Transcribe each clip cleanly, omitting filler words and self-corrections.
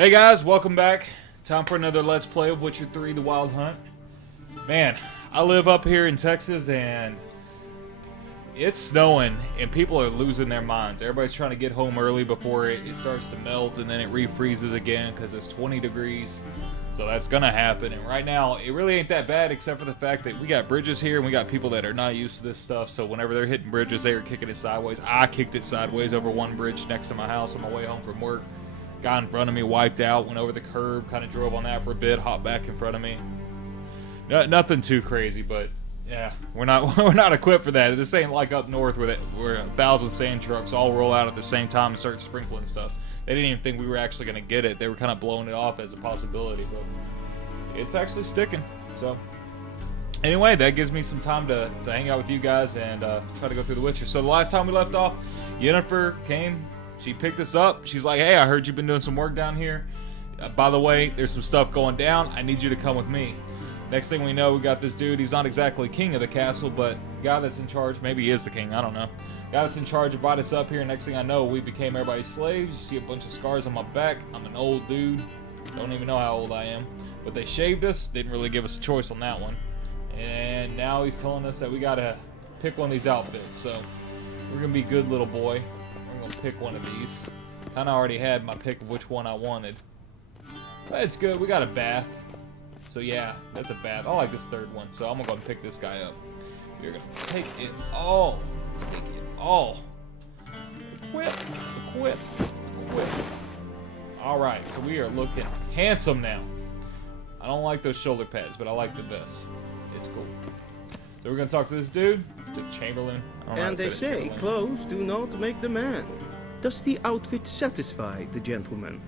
Hey guys, welcome back. Time for another Let's Play of Witcher 3: The Wild Hunt. Man, I live up here in Texas and it's snowing and people are losing their minds. Everybody's trying to get home early before it starts to melt and then it refreezes again because it's 20 degrees. So that's gonna happen, and right now it really ain't that bad except for the fact that we got bridges here and we got people that are not used to this stuff, so whenever they're hitting bridges they are kicking it sideways. I kicked it sideways over one bridge next to my house on my way home from work. Guy in front of me wiped out, went over the curb, kind of drove on that for a bit, hopped back in front of me. Nothing too crazy, but yeah, we're not equipped for that. This ain't like up north where 1,000 sand trucks all roll out at the same time and start sprinkling stuff. They didn't even think we were actually going to get it. They were kind of blowing it off as a possibility, but it's actually sticking. So anyway, that gives me some time to hang out with you guys and try to go through The Witcher. So the last time we left off, Yennefer came. She picked us up. She's like, hey, I heard you've been doing some work down here. By the way, there's some stuff going down. I need you to come with me. Next thing we know, we got this dude. He's not exactly king of the castle, but guy that's in charge. Maybe he is the king. I don't know. Guy that's in charge invited us up here. Next thing I know, we became everybody's slaves. You see a bunch of scars on my back. I'm an old dude. Don't even know how old I am. But they shaved us. Didn't really give us a choice on that one. And now he's telling us that we got to pick one of these outfits. So we're going to be good little boy. I'm gonna pick one of these. I already had my pick of which one I wanted. But it's good. We got a bath. So yeah, that's a bath. I like this third one. So I'm gonna go and pick this guy up. You're gonna take it all. Take it all. Equip. Equip. Equip. Alright, so we are looking handsome now. I don't like those shoulder pads, but I like the vest. It's cool. So we're gonna talk to this dude, the Chamberlain. And they say clothes do not make the man. Does the outfit satisfy the gentleman?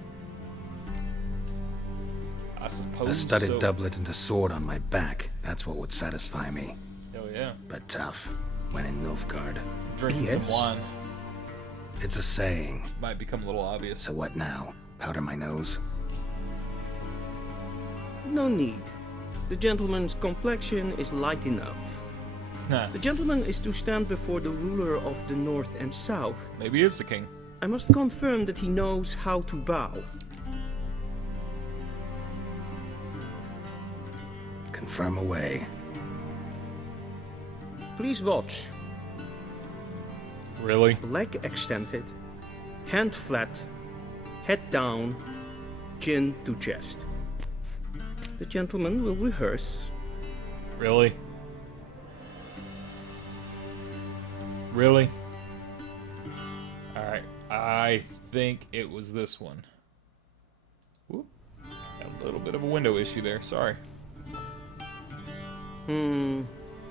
I suppose A studded so. doublet and a sword on my back. That's what would satisfy me. Oh yeah. But tough when in Nilfgaard. Drinking Yes. some wine It's a saying. might become a little obvious. So what now? Powder my nose? No need. The gentleman's complexion is light enough. The gentleman is to stand before the ruler of the north and south. Maybe he is the king. I must confirm that he knows how to bow. Confirm away. Please watch. Really? Leg extended, hand flat, head down, chin to chest. The gentleman will rehearse. Really? Really? Alright, I think it was this one. Whoop. Got a little bit of a window issue there, sorry.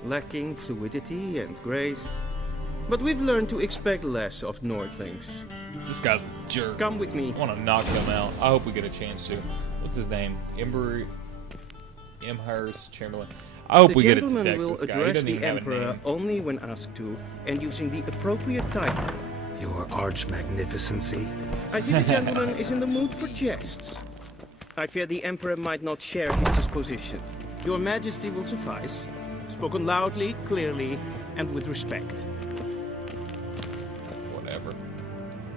Lacking fluidity and grace. But we've learned to expect less of Nordlings. This guy's a jerk. Come with me. I want to knock him out. I hope we get a chance to. What's his name? Imhurst Chamberlain. I hope we get it to The deck gentleman will this guy. He address doesn't the even have a emperor name. only when asked to, and using the appropriate title. Your arch magnificency? I see the gentleman is in the mood for jests. I fear the emperor might not share his disposition. Your majesty will suffice. Spoken loudly, clearly, and with respect. Whatever.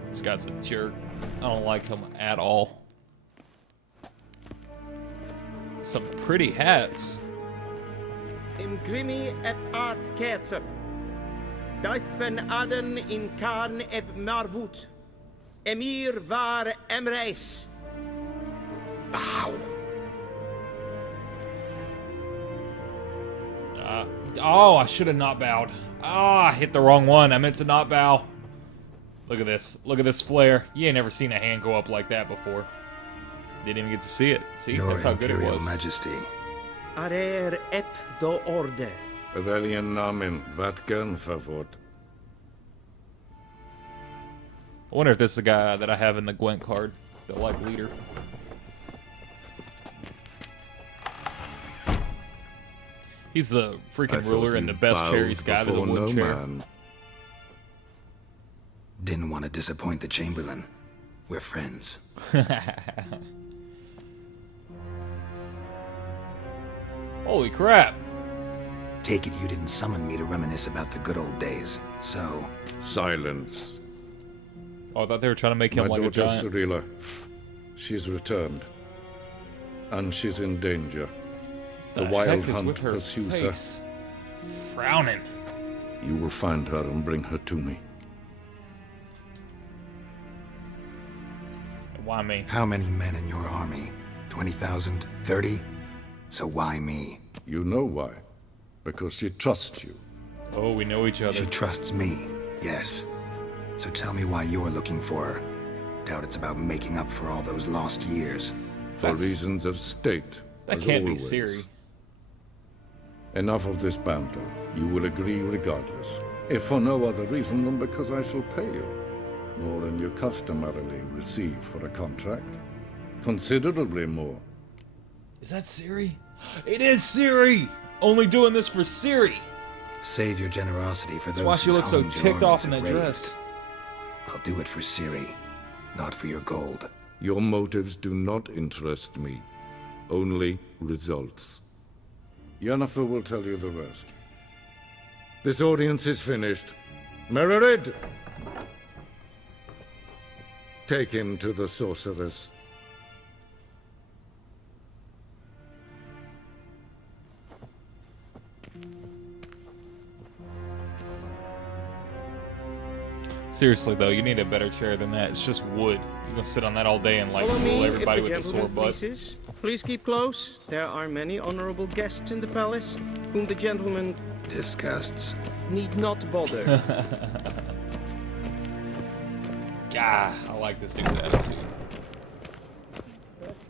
This guy's a jerk. I don't like him at all. Some pretty hats. Imgrimi et art ketzer. Duifen aden in karn eb marvut. Emir var emreis. Bow! Oh, I should have not bowed. Ah, I hit the wrong one. I meant to not bow. Look at this. Look at this flare. You ain't never seen a hand go up like that before. Didn't even get to see it. See, Your that's how good it Imperial was. Majesty. Arer ep do orde. Welchen Namen? Wat gern verwort? I wonder if this is the guy that I have in the Gwent card. The, like, leader. He's the freaking ruler and the best chair he's got is a wood chair. Didn't want to disappoint the Chamberlain. We're friends. Holy crap. Take it you didn't summon me to reminisce about the good old days. So, Silence. Oh, I thought they were trying to make him My like a daughter giant. Cirilla. She's returned. And she's in danger. The The Wild heck is Hunt with her pursues her. face? Frowning. You will find her and bring her to me. Why me? How many men in your army? 20,000? 30? So why me? You know why. Because she trusts you. Oh, we know each other. She trusts me, yes. So tell me why you're looking for her. Doubt it's about making up for all those lost years. For That's- reasons of state, That as can't be always. Cirri. Enough of this banter. You will agree regardless. If for no other reason than because I shall pay you. More than you customarily receive for a contract. Considerably more. Is that Cirri? It is Cirri! Only doing this for Cirri! Save your generosity for That's those why she whose looks so homes your ticked off in armies that have dress. raised. I'll do it for Cirri, not for your gold. Your motives do not interest me. Only results. Yennefer will tell you the rest. This audience is finished. Mererid! Take him to the sorceress. Seriously though, you need a better chair than that. It's just wood. You're gonna sit on that all day and like Follow fool me, everybody if with the a sore gentleman butt. pleases. Please keep close. There are many honorable guests in the palace, whom the gentleman Disgusts. need not bother. Gah, I like this dude's attitude.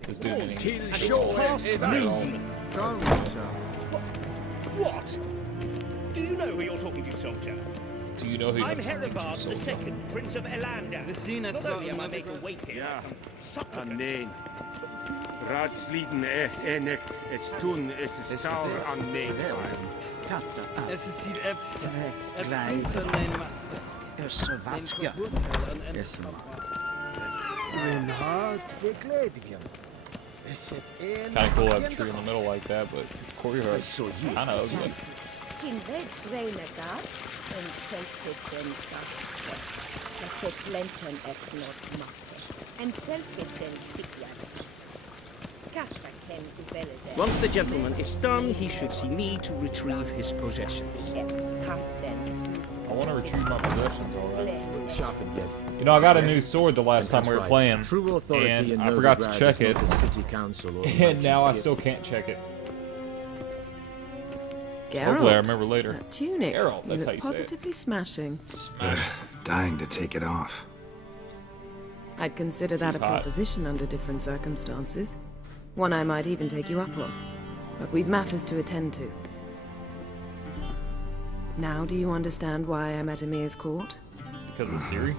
This dude in English. Past noon. Calm yourself. What? Do you know who you're talking to, soldier? Do you know who I'm you're talking to, Herivard soldier? II, Prince of Elander. Not only am I made to wait here as some supplicant, Nee. Raadsleden echt es tun es sauer an nee. Es ist hier efse. Prinsen mijn macht. Mijn gevoedsel en Mijn hart verkleed je. Is het een... Kind of cool to have a tree in the middle like that, but his courtyard's kind of ugly. Kindred Renegar en Selfridden Gachter. Kaset Lenten Etnot Matte. En Selfridden Sigwad. Kasper ken Ubelde. Once the gentleman is done, he should see me to retrieve his possessions. I want to retrieve my possessions, alright. Sharpened yet. You know, I got a new sword the last time we were Right. playing, True authority and in I forgot to Novigrad check is it, not the city council or and now I merchant's still can't check it. Geralt, Hopefully I remember later. that tunic. Geralt, you that's look how you say it. positively smashing. Dying to take it off. I'd consider that She's a hot. proposition under different circumstances. One I might even take you up on. But we've matters to attend to. Now do you understand why I'm at Emir's court? Because of Cirri?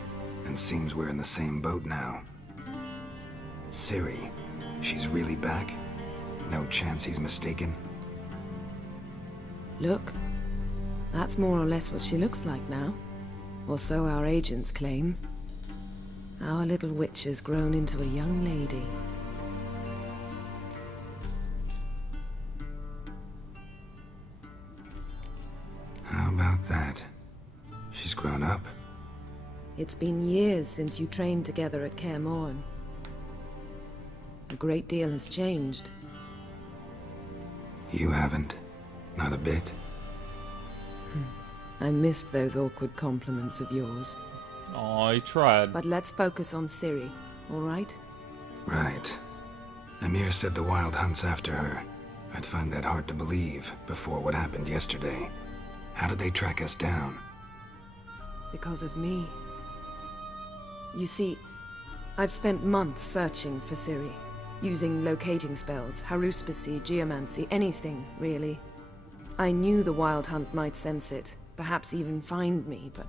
And seems we're in the same boat now. Cirri, she's really back? No chance he's mistaken? Look, that's more or less what she looks like now. Or so our agents claim. Our little witch has grown into a young lady. How about that? She's grown up? It's been years since you trained together at Kaer Morhen. A great deal has changed. You haven't. Not a bit. I missed those awkward compliments of yours. Oh, he tried. But let's focus on Cirri, all right? Right. Emir said the Wild Hunt's after her. I'd find that hard to believe before what happened yesterday. How did they track us down? Because of me. You see, I've spent months searching for Cirri, using locating spells, haruspicy, geomancy, anything, really. I knew the Wild Hunt might sense it, perhaps even find me, but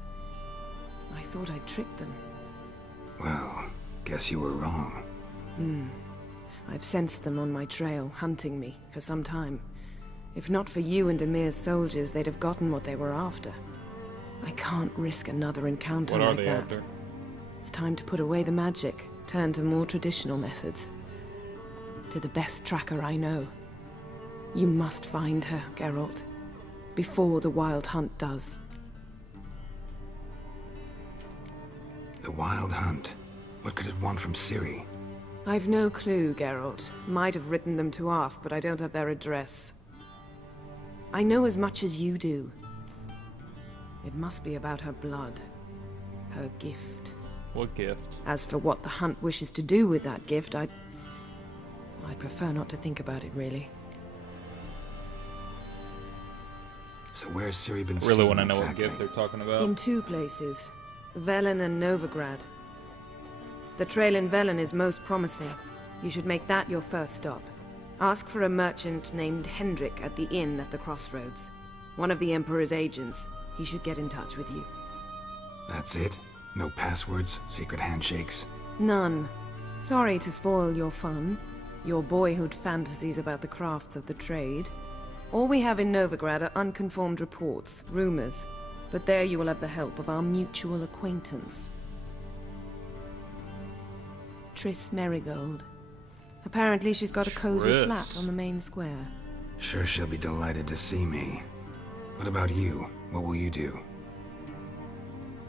I thought I'd tricked them. Well, guess you were wrong. I've sensed them on my trail, hunting me, for some time. If not for you and Emir's soldiers, they'd have gotten what they were after. I can't risk another encounter What are like they that. after? It's time to put away the magic, turn to more traditional methods. To the best tracker I know. You must find her, Geralt. Before the Wild Hunt does. The Wild Hunt? What could it want from Cirri? I've no clue, Geralt. Might have written them to ask, but I don't have their address. I know as much as you do. It must be about her blood. Her gift. What gift? As for what the Hunt wishes to do with that gift, I'd prefer not to think about it, really. So where's Cirri been Really seen want to know exactly? what gift they're talking about. In 2 places. Velen and Novigrad. The trail in Velen is most promising. You should make that your first stop. Ask for a merchant named Hendrik at the inn at the crossroads. One of the Emperor's agents. He should get in touch with you. That's it? No passwords? Secret handshakes? None. Sorry to spoil your fun. Your boyhood fantasies about the crafts of the trade. All we have in Novigrad are unconfirmed reports, rumors. But there you will have the help of our mutual acquaintance. Triss Merigold. Apparently she's got a cozy Triss. flat on the main square. Sure she'll be delighted to see me. What about you? What will you do?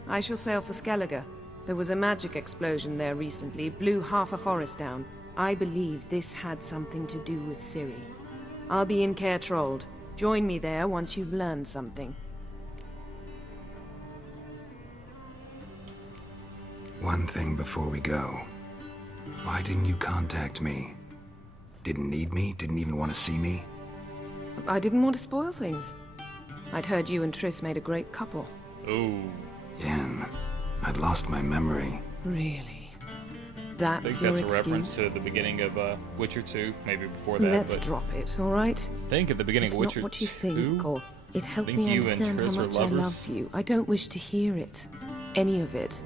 I shall sail for Skellige. There was a magic explosion there recently, blew half a forest down. I believe this had something to do with Cirri. I'll be in Caer Trold. Join me there once you've learned something. One thing before we go. Why didn't you contact me? Didn't need me? Didn't even want to see me? I didn't want to spoil things. I'd heard you and Triss made a great couple. Ooh. Yen, I'd lost my memory. Really? I That's think your that's a reference excuse? to the beginning of Witcher 2, maybe before that. Let's but drop it, all right? I think at the beginning It's of Witcher not what you 2, think, or it helped think me you and understand how Triss are much I lovers? love you. I don't wish to hear it. Any of it.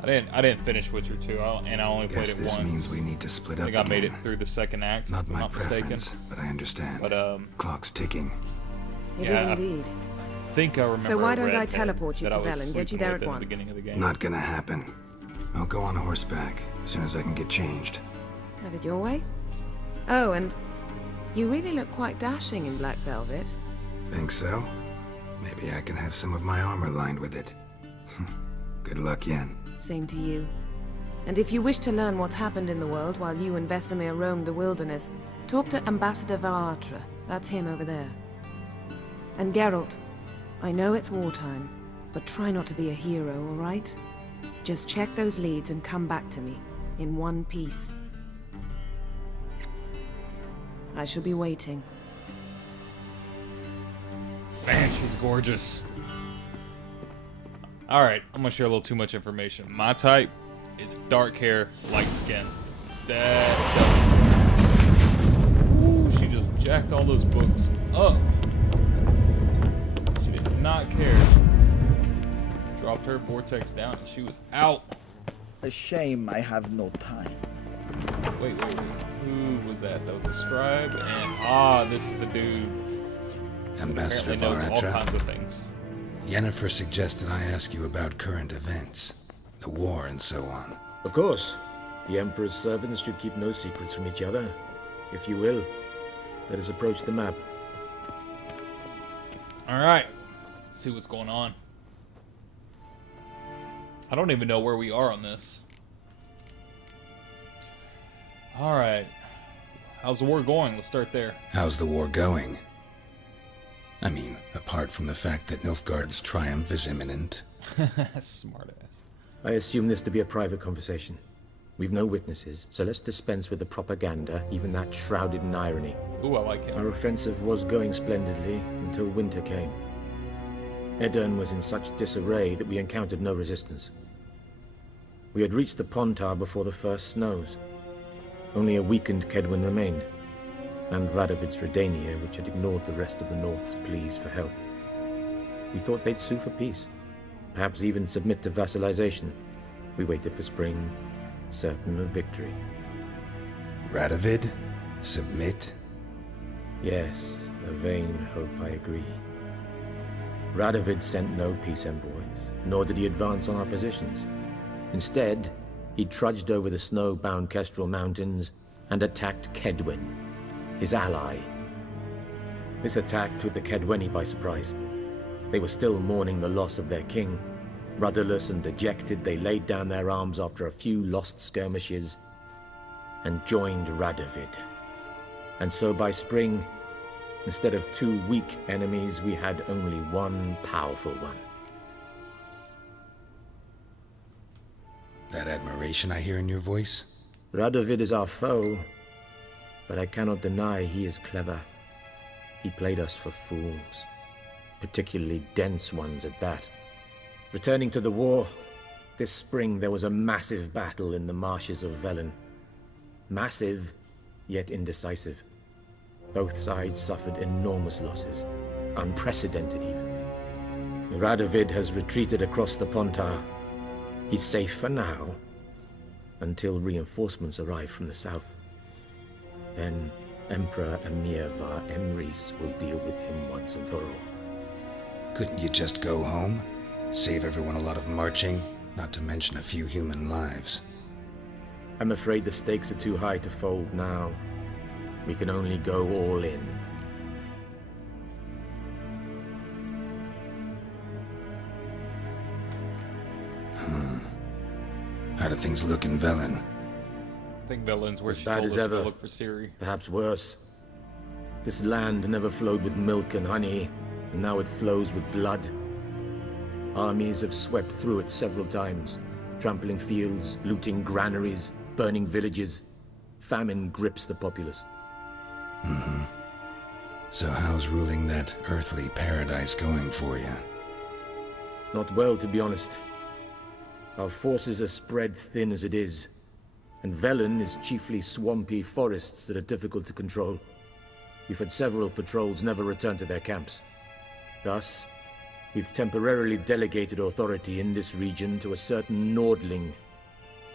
I didn't finish Witcher 2, and I only played Guess it this once. means we need to split I up think I made it again. through the second act, Not if I'm my not mistaken. preference, but I understand. But Clock's ticking. It is Yeah. indeed. I think I remember. So why a don't I redhead teleport you that to I was Velen, get you sleeping there with at in once? the beginning of the game. Not gonna happen. I'll go on horseback as soon as I can get changed. Have it your way? Oh, and you really look quite dashing in black velvet. Think so? Maybe I can have some of my armor lined with it. Good luck, Yen. Same to you. And if you wish to learn what's happened in the world while you and Vesemir roamed the wilderness, talk to Ambassador Varatra. That's him over there. And Geralt, I know it's wartime, but try not to be a hero, all right? Just check those leads and come back to me, in one piece. I shall be waiting. Man, she's gorgeous. Alright, I'm gonna share a little too much information. My type is dark hair, light skin. Ooh, she just jacked all those books up. She did not care. Dropped her vortex down and she was out. A shame I have no time. Wait. Who was that? That was a scribe, and this is the dude. Ambassador Apparently knows all Varatra. kinds of things. Yennefer suggested I ask you about current events, the war and so on. Of course. The Emperor's servants should keep no secrets from each other. If you will, let us approach the map. Alright. See what's going on. I don't even know where we are on this. Alright. How's the war going? Let's start there. How's the war going? I mean, apart from the fact that Nilfgaard's triumph is imminent. Smart ass. I assume this to be a private conversation. We've no witnesses, so let's dispense with the propaganda, even that shrouded in irony. Ooh, I like him. Our offensive was going splendidly until winter came. Edirn was in such disarray that we encountered no resistance. We had reached the Pontar before the first snows. Only a weakened Kedwin remained, and Radovid's Redania, which had ignored the rest of the North's pleas for help. We thought they'd sue for peace, perhaps even submit to vassalization. We waited for spring, certain of victory. Radovid? Submit? Yes, a vain hope, I agree. Radovid sent no peace envoys, nor did he advance on our positions. Instead, he trudged over the snow-bound Kestrel Mountains and attacked Kedwin, his ally. This attack took the Kedweni by surprise. They were still mourning the loss of their king, Rudderless and dejected, they laid down their arms after a few lost skirmishes and joined Radovid. And so by spring, instead of 2 weak enemies, we had only one powerful one. That admiration I hear in your voice? Radovid is our foe, but I cannot deny he is clever. He played us for fools, particularly dense ones at that. Returning to the war, this spring there was a massive battle in the marshes of Velen. Massive, yet indecisive. Both sides suffered enormous losses, unprecedented even. Radovid has retreated across the Pontar. He's safe for now, until reinforcements arrive from the south. Then Emperor Emir var Emrys will deal with him once and for all. Couldn't you just go home? Save everyone a lot of marching, not to mention a few human lives. I'm afraid the stakes are too high to fold now. We can only go all in. How do things look in Velen? I think Velen's where As she bad told as us to ever. go look for Cirri. Perhaps worse. This land never flowed with milk and honey, and now it flows with blood. Armies have swept through it several times, trampling fields, looting granaries, burning villages. Famine grips the populace. So how's ruling that earthly paradise going for you? Not well, to be honest. Our forces are spread thin as it is, and Velen is chiefly swampy forests that are difficult to control. We've had several patrols never return to their camps. Thus, we've temporarily delegated authority in this region to a certain Nordling,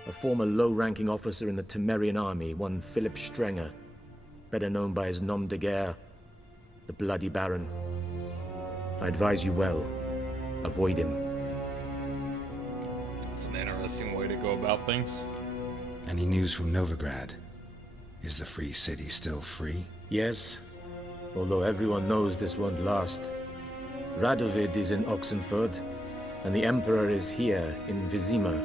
a former low-ranking officer in the Temerian army, one Philip Strenger, better known by his nom de guerre, the Bloody Baron. I advise you well, avoid him. It's an interesting way to go about things. Any news from Novigrad? Is the free city still free? Yes, although everyone knows this won't last. Radovid is in Oxenford, and the Emperor is here in Vizima,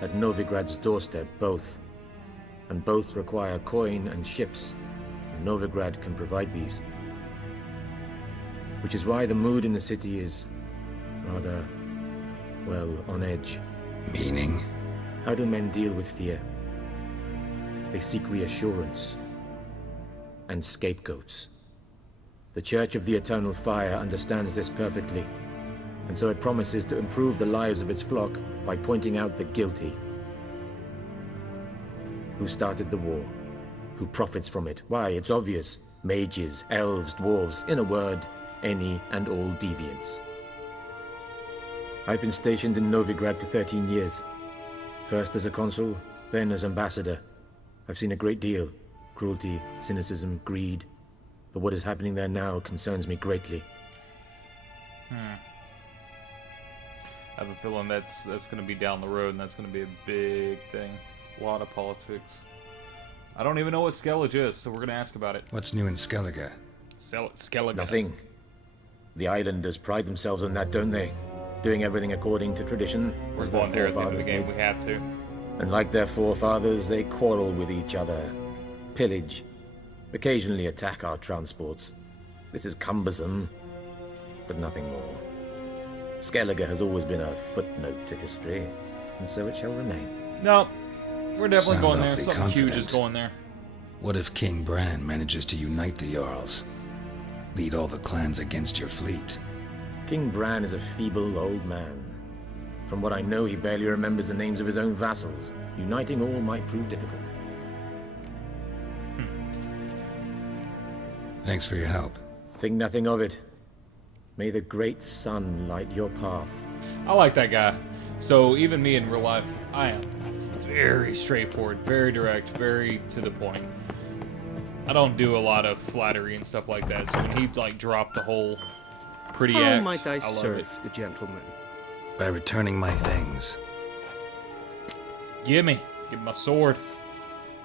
at Novigrad's doorstep, both. And both require coin and ships, and Novigrad can provide these. Which is why the mood in the city is rather, well, on edge. Meaning? How do men deal with fear? They seek reassurance and scapegoats. The Church of the Eternal Fire understands this perfectly, and so it promises to improve the lives of its flock by pointing out the guilty. Who started the war? Who profits from it? Why, it's obvious. Mages, elves, dwarves, in a word, any and all deviants. I've been stationed in Novigrad for 13 years. First as a consul, then as ambassador. I've seen a great deal. Cruelty, cynicism, greed. But what is happening there now concerns me greatly. I have a feeling that's going to be down the road, and that's going to be a big thing. A lot of politics. I don't even know what Skellige is, so we're going to ask about it. What's new in Skellige? Skellige. Nothing. The islanders pride themselves on that, don't they? Doing everything according to tradition, We're as their going there at the end of the forefathers game. did. We have to. And like their forefathers, they quarrel with each other, pillage, occasionally attack our transports. This is cumbersome, but nothing more. Skellige has always been a footnote to history, and so it shall remain. No, we're definitely Sound going there. awfully Something huge is confident. going there. What if King Bran manages to unite the Jarls? Lead all the clans against your fleet? King Bran is a feeble old man. From what I know, he barely remembers the names of his own vassals. Uniting all might prove difficult. Thanks for your help. Think nothing of it. May the great sun light your path. I like that guy. So even me in real life, I am very straightforward, very direct, very to the point. I don't do a lot of flattery and stuff like that. So when he like dropped the whole pretty How act, might I love serve it. the gentleman? By returning my things. Give me my sword.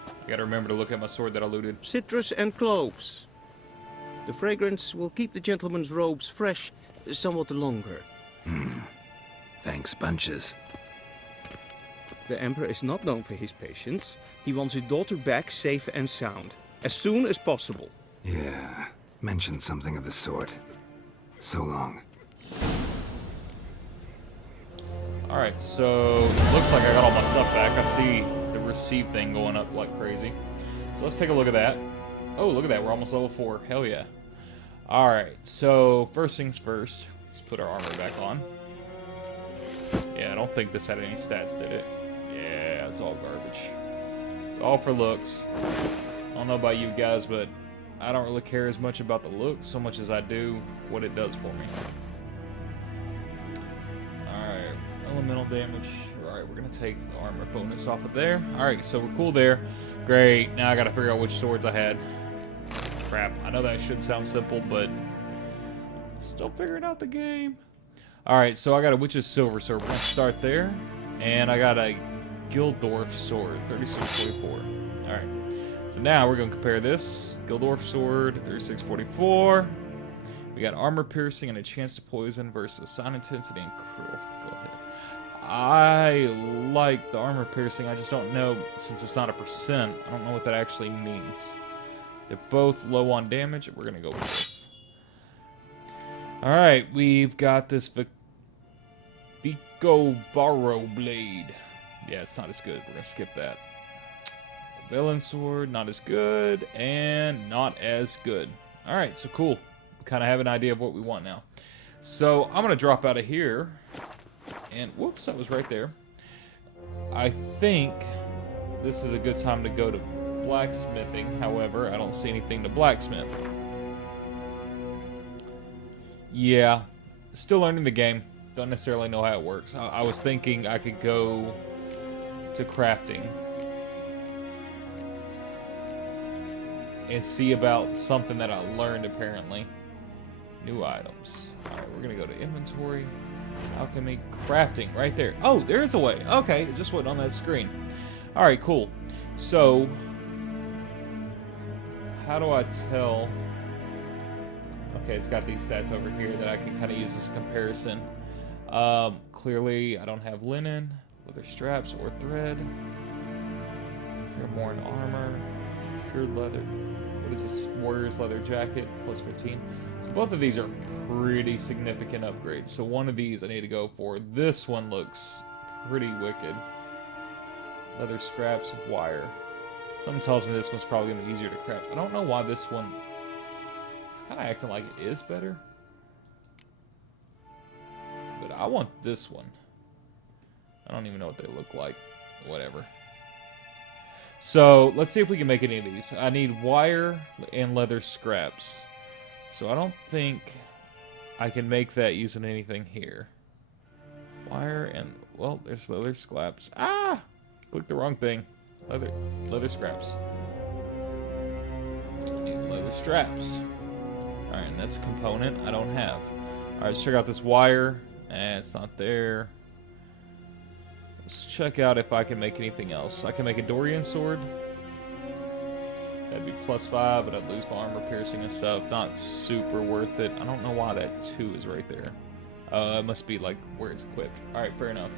I gotta remember to look at my sword that I looted. Citrus and cloves. The fragrance will keep the gentleman's robes fresh somewhat longer. Thanks bunches. The Emperor is not known for his patience. He wants his daughter back safe and sound, as soon as possible. Yeah, mentioned something of the sort. So long. Alright, so looks like I got all my stuff back. I see the receive thing going up like crazy. So let's take a look at that. Oh, look at that. We're almost level 4. Hell yeah. Alright, so first things first. Let's put our armor back on. Yeah, I don't think this had any stats, did it? Yeah, it's all garbage. It's all for looks. I don't know about you guys, but I don't really care as much about the looks so much as I do what it does for me. Alright, elemental damage. Alright, we're going to take the armor bonus off of there. Alright, so we're cool there. Great, now I got to figure out which swords I had. Crap, I know that should sound simple, but still figuring out the game. Alright, so I got a Witch's Silver Sword. We're going to start there. And I got a Gildorf Sword, 3644. Alright, so now we're going to compare this. Gildorf Sword, 3644. We got Armor Piercing and a chance to poison versus Sound Intensity and Cruel. Go ahead. I like the Armor Piercing, I just don't know, since it's not a percent, I don't know what that actually means. They're both low on damage, we're going to go with this. Alright, we've got this Vico Varro Blade. Yeah, it's not as good. We're going to skip that. Villain Sword, not as good. And not as good. Alright, so cool. We kind of have an idea of what we want now. So, I'm going to drop out of here. And, whoops, that was right there. I think this is a good time to go to blacksmithing. However, I don't see anything to blacksmith. Yeah, still learning the game. Don't necessarily know how it works. I was thinking I could go to crafting and see about something that I learned apparently. New items. Alright, we're gonna go to inventory. Alchemy, crafting, right there. Oh, there is a way. Okay, it just wasn't on that screen. Alright, cool. So, how do I tell? Okay, it's got these stats over here that I can kind of use as a comparison. Clearly, I don't have linen, leather straps, or thread. Pure-born armor, pure leather. What is this? Warrior's leather jacket, plus 15. So both of these are pretty significant upgrades. So one of these I need to go for. This one looks pretty wicked. Leather scraps, wire. Something tells me this one's probably going to be easier to craft. I don't know why this one... It's kind of acting like it is better. But I want this one. I don't even know what they look like. Whatever. So, let's see if we can make any of these. I need wire and leather scraps. So I don't think I can make that using anything here. Wire and... Well, there's leather scraps. Ah! Clicked the wrong thing. Leather scraps. I need leather straps. Alright, and that's a component I don't have. Alright, let's check out this wire. It's not there. Let's check out if I can make anything else. I can make a Dorian sword. That'd be +5, but I'd lose my armor piercing and stuff. Not super worth it. I don't know why that 2 is right there. It must be like where it's equipped. Alright, fair enough.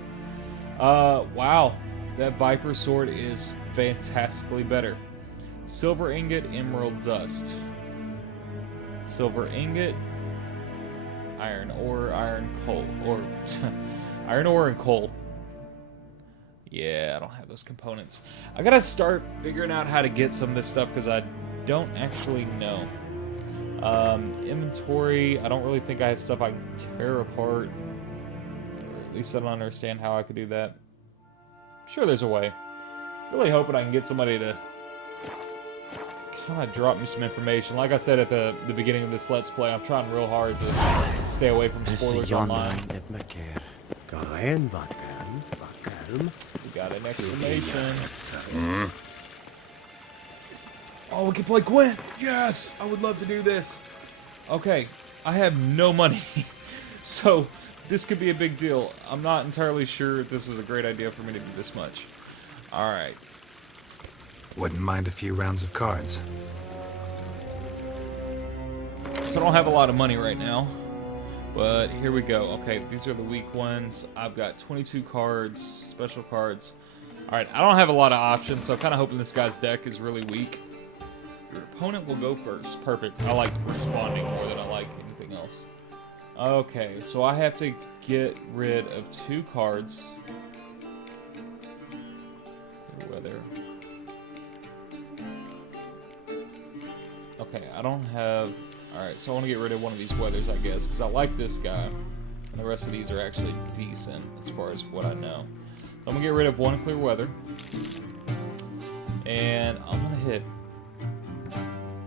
Wow. That Viper sword is fantastically better. Silver ingot, emerald dust. Silver ingot, iron ore, iron coal, or iron ore and coal. Yeah, I don't have those components. I gotta start figuring out how to get some of this stuff because I don't actually know. Inventory, I don't really think I have stuff I can tear apart. Or at least I don't understand how I could do that. I'm sure there's a way. Really hoping I can get somebody to kind of drop me some information. Like I said at the beginning of this Let's Play, I'm trying real hard to stay away from spoilers online. We got an exclamation. Oh, we can play Gwent! Yes! I would love to do this! Okay, I have no money. So, this could be a big deal. I'm not entirely sure if this is a great idea for me to do this much. Alright. Wouldn't mind a few rounds of cards. So I don't have a lot of money right now. But here we go. Okay, these are the weak ones. I've got 22 cards, special cards. Alright, I don't have a lot of options, so I'm kind of hoping this guy's deck is really weak. Your opponent will go first. Perfect. I like responding more than I like anything else. Okay, so I have to get rid of 2 cards. Weather. Okay, I don't have... Alright, so I want to get rid of one of these weathers, I guess, because I like this guy. And the rest of these are actually decent, as far as what I know. So I'm going to get rid of 1 clear weather. And I'm going to hit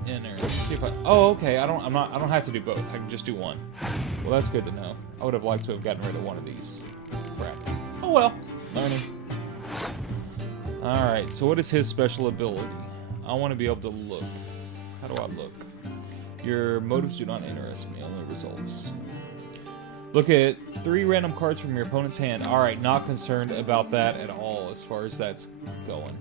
enter. See if I... Oh, okay, I don't have to do both. I can just do 1. Well, that's good to know. I would have liked to have gotten rid of one of these. Crap. Oh well. Learning. Alright, so what is his special ability? I want to be able to look. How do I look? Your motives do not interest me, only results. Look at 3 random cards from your opponent's hand. Alright, not concerned about that at all as far as that's going.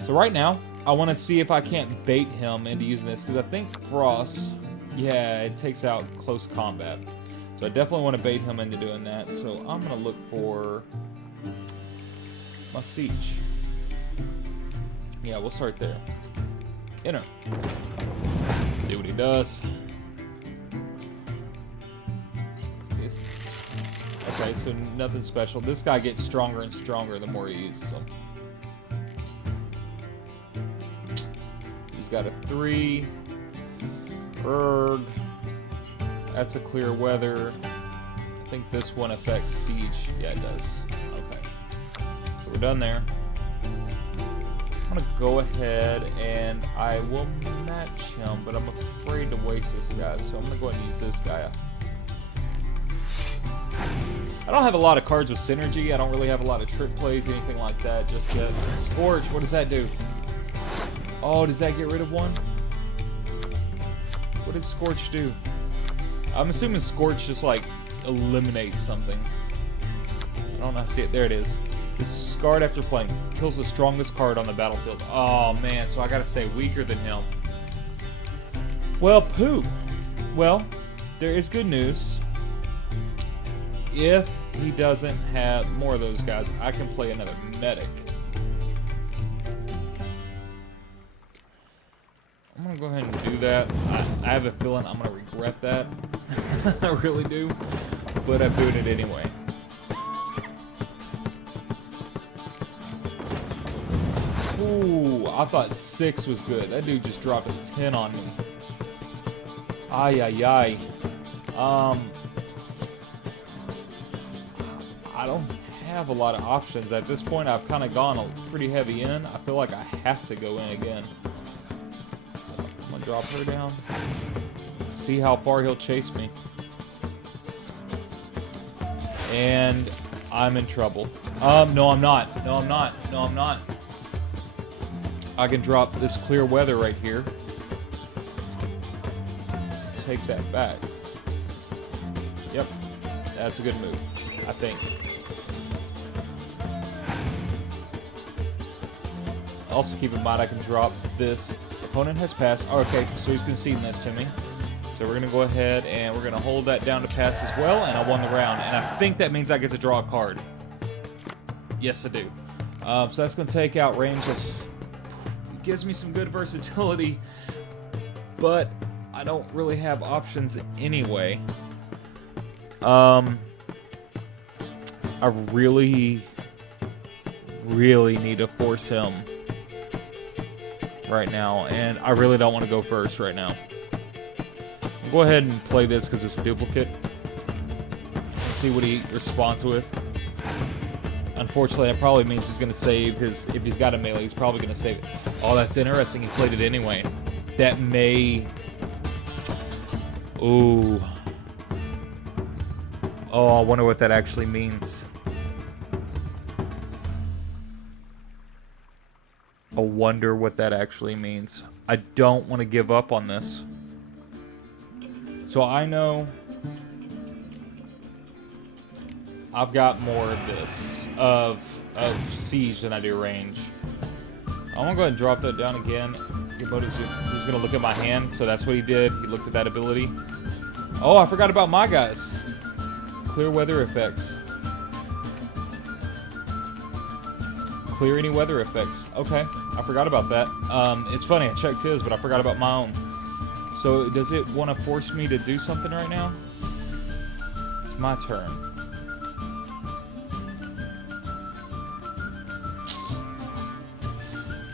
So right now, I want to see if I can't bait him into using this, because I think Frost, yeah, it takes out close combat. So I definitely want to bait him into doing that. So I'm going to look for my siege. Yeah, we'll start there. Enter. See what he does. Yes. Okay, so nothing special. This guy gets stronger and stronger the more he uses them. He's got a 3. Erg. That's a clear weather. I think this one affects siege. Yeah, it does. Okay. So we're done there. I'm going to go ahead and I will match him, but I'm afraid to waste this guy, so I'm going to go ahead and use this guy. I don't have a lot of cards with synergy. I don't really have a lot of trick plays, anything like that just yet. Scorch, what does that do? Oh, does that get rid of 1? What did Scorch do? I'm assuming Scorch just, like, eliminates something. I don't know how to see it. There it is. Discard after playing. Kills the strongest card on the battlefield. Oh, man. So I gotta stay weaker than him. Well, poop. Well, there is good news. If he doesn't have more of those guys, I can play another medic. I'm going to go ahead and do that. I have a feeling I'm going to regret that. I really do. But I'm doing it anyway. Ooh, I thought 6 was good. That dude just dropped a 10 on me. Ay, ay, ay. I don't have a lot of options. At this point, I've kind of gone a pretty heavy in. I feel like I have to go in again. I'm going to drop her down. See how far he'll chase me. And I'm in trouble. No, I'm not. No, I'm not. No, I'm not. I can drop this clear weather right here. Take that back. Yep. That's a good move, I think. Also keep in mind I can drop this. Opponent has passed. Oh, okay, so he's conceding this to me. So we're going to go ahead and we're going to hold that down to pass as well, and I won the round. And I think that means I get to draw a card. Yes, I do. So that's going to take out ranges. It gives me some good versatility, but I don't really have options anyway. I really need to force him right now, and I really don't want to go first right now. I'll go ahead and play this because it's a duplicate. See what he responds with. Unfortunately, that probably means he's going to save his... If he's got a melee, he's probably going to save it. Oh, that's interesting. He played it anyway. That may... Ooh. Oh, I wonder what that actually means. I wonder what that actually means. I don't want to give up on this. So I know I've got more of this, of siege than I do range. I'm going to go ahead and drop that down again. He's going to look at my hand, so that's what he did. He looked at that ability. Oh, I forgot about my guys. Clear weather effects. Clear any weather effects. Okay, I forgot about that. It's funny, I checked his, but I forgot about my own. So, does it want to force me to do something right now? It's my turn.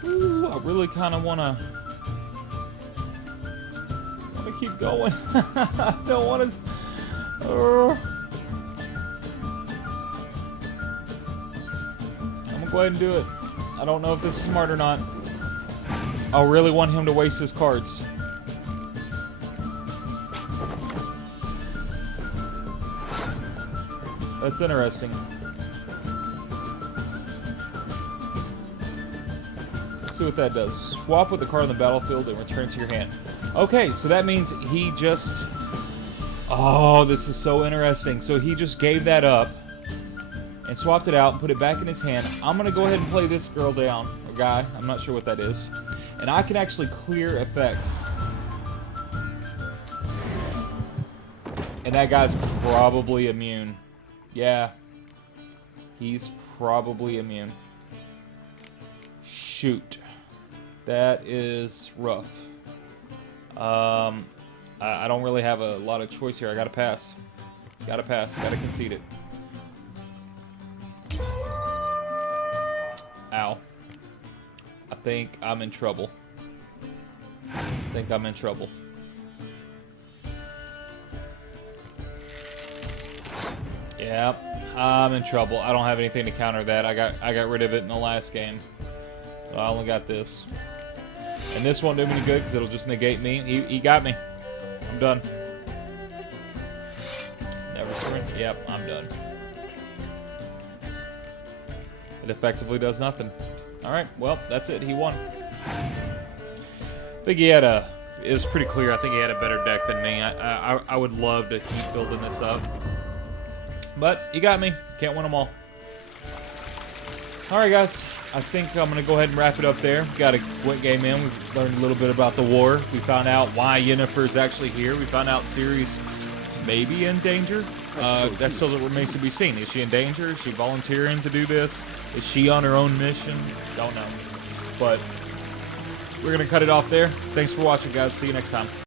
Ooh, I really kind of want to keep going. I don't want to... I'm gonna go ahead and do it. I don't know if this is smart or not. I really want him to waste his cards. That's interesting. Let's see what that does. Swap with the card on the battlefield and return to your hand. Okay, so that means he just... Oh, this is so interesting. So he just gave that up and swapped it out and put it back in his hand. I'm going to go ahead and play this girl down, or guy. I'm not sure what that is. And I can actually clear effects. And that guy's probably immune. Yeah. He's probably immune. Shoot. That is rough. I don't really have a lot of choice here. I gotta pass. Gotta pass. Gotta concede it. Ow. I think I'm in trouble. Yeah, I'm in trouble. I don't have anything to counter that. I got rid of it in the last game. So I only got this. And this won't do me any good because it'll just negate me. He got me. I'm done. Never surrender. Yep, I'm done. It effectively does nothing. Alright, well, that's it. He won. I think he had a... It was pretty clear. I think he had a better deck than me. I would love to keep building this up. But he got me. Can't win them all. Alright, guys. I think I'm going to go ahead and wrap it up there. We got a Gwent game in. We've learned a little bit about the war. We found out why Yennefer is actually here. We found out Cirri's maybe in danger. That still remains to be seen. Is she in danger? Is she volunteering to do this? Is she on her own mission? Don't know. But we're going to cut it off there. Thanks for watching, guys. See you next time.